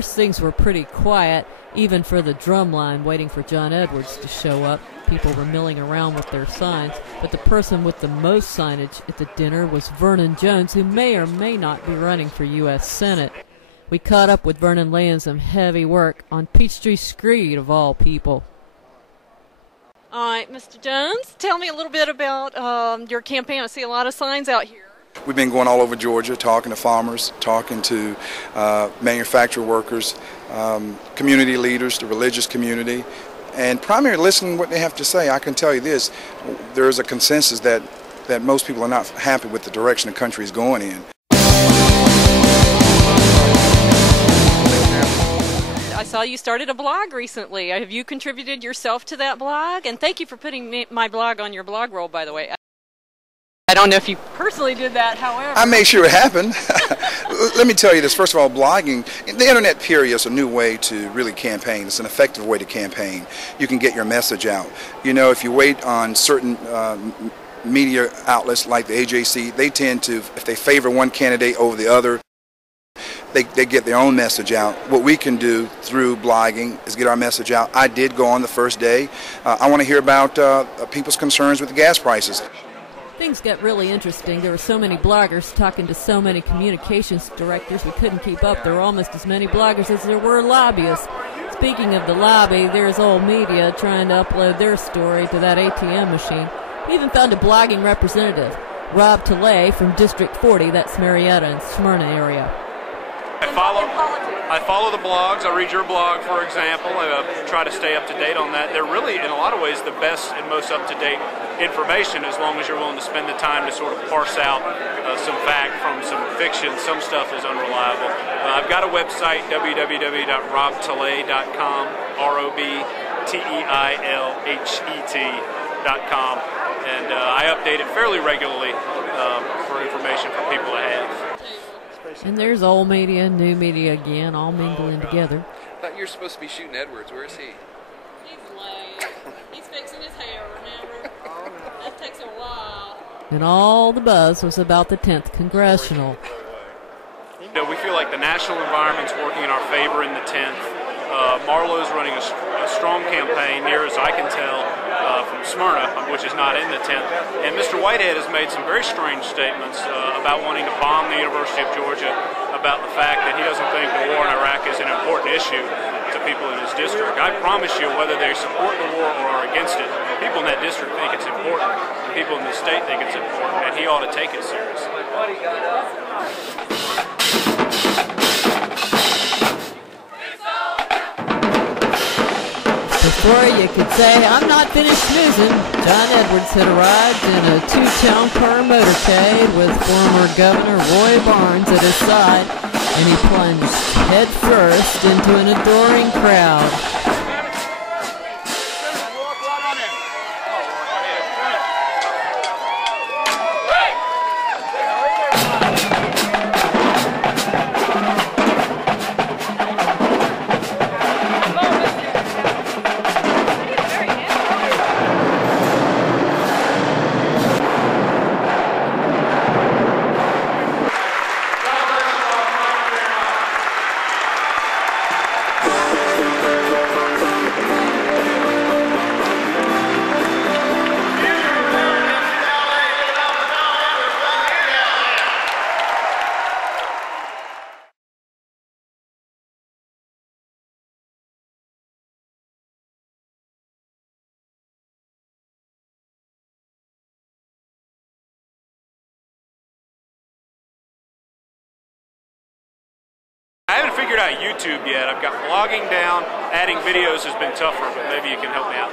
first, things were pretty quiet, even for the drum line, waiting for John Edwards to show up. People were milling around with their signs, but the person with the most signage at the dinner was Vernon Jones, who may or may not be running for U.S. Senate. We caught up with Vernon laying some heavy work on Peachtree Street, of all people. All right, Mr. Jones, tell me a little bit about your campaign. I see a lot of signs out here. We've been going all over Georgia, talking to farmers, talking to manufacturer workers, community leaders, the religious community, and primarily listening to what they have to say. I can tell you this, there is a consensus that most people are not happy with the direction the country is going in. I saw you started a blog recently. Have you contributed yourself to that blog? And thank you for putting my blog on your blog roll, by the way. I don't know if you personally did that, however. I made sure it happened. Let me tell you this. First of all, blogging, the internet period is a new way to really campaign. It's an effective way to campaign. You can get your message out. You know, if you wait on certain media outlets like the AJC, they tend to, if they favor one candidate over the other, they get their own message out. What we can do through blogging is get our message out. I did go on the first day. I want to hear about people's concerns with the gas prices. Things got really interesting. There were so many bloggers talking to so many communications directors, we couldn't keep up. There were almost as many bloggers as there were lobbyists. Speaking of the lobby, there's old media trying to upload their story to that ATM machine. We even found a blogging representative, Rob Tilley from District 40, that's Marietta and Smyrna area. I follow the blogs. I read your blog, for example. I try to stay up to date on that. They're really, in a lot of ways, the best and most up-to-date information, as long as you're willing to spend the time to sort of parse out some fact from some fiction. Some stuff is unreliable. I've got a website, www.robtilley.com, ROBTEILHET.com, and I update it fairly regularly for information for people to have. And there's old media, new media again, all mingling together. I thought you were supposed to be shooting Edwards. Where is he? He's late. He's fixing his hair, remember? That takes a while. And all the buzz was about the 10th Congressional. We feel like the national environment's working in our favor in the 10th. Marlowe's running a strong campaign, near as I can tell, from Smyrna, which is not in the 10th. And Mr. Whitehead has made some very strange statements about wanting to bomb the University of Georgia, about the fact that he doesn't think the war in Iraq is an important issue to people in his district. I promise you, whether they support the war or are against it, people in that district think it's important, and people in the state think it's important, and he ought to take it seriously. Before you could say, I'm not finished snoozing, John Edwards had arrived in a two-town car motorcade with former Governor Roy Barnes at his side, and he plunged headfirst into an adoring crowd. I haven't figured out YouTube yet. I've got blogging down. Adding videos has been tougher, but maybe you can help me out.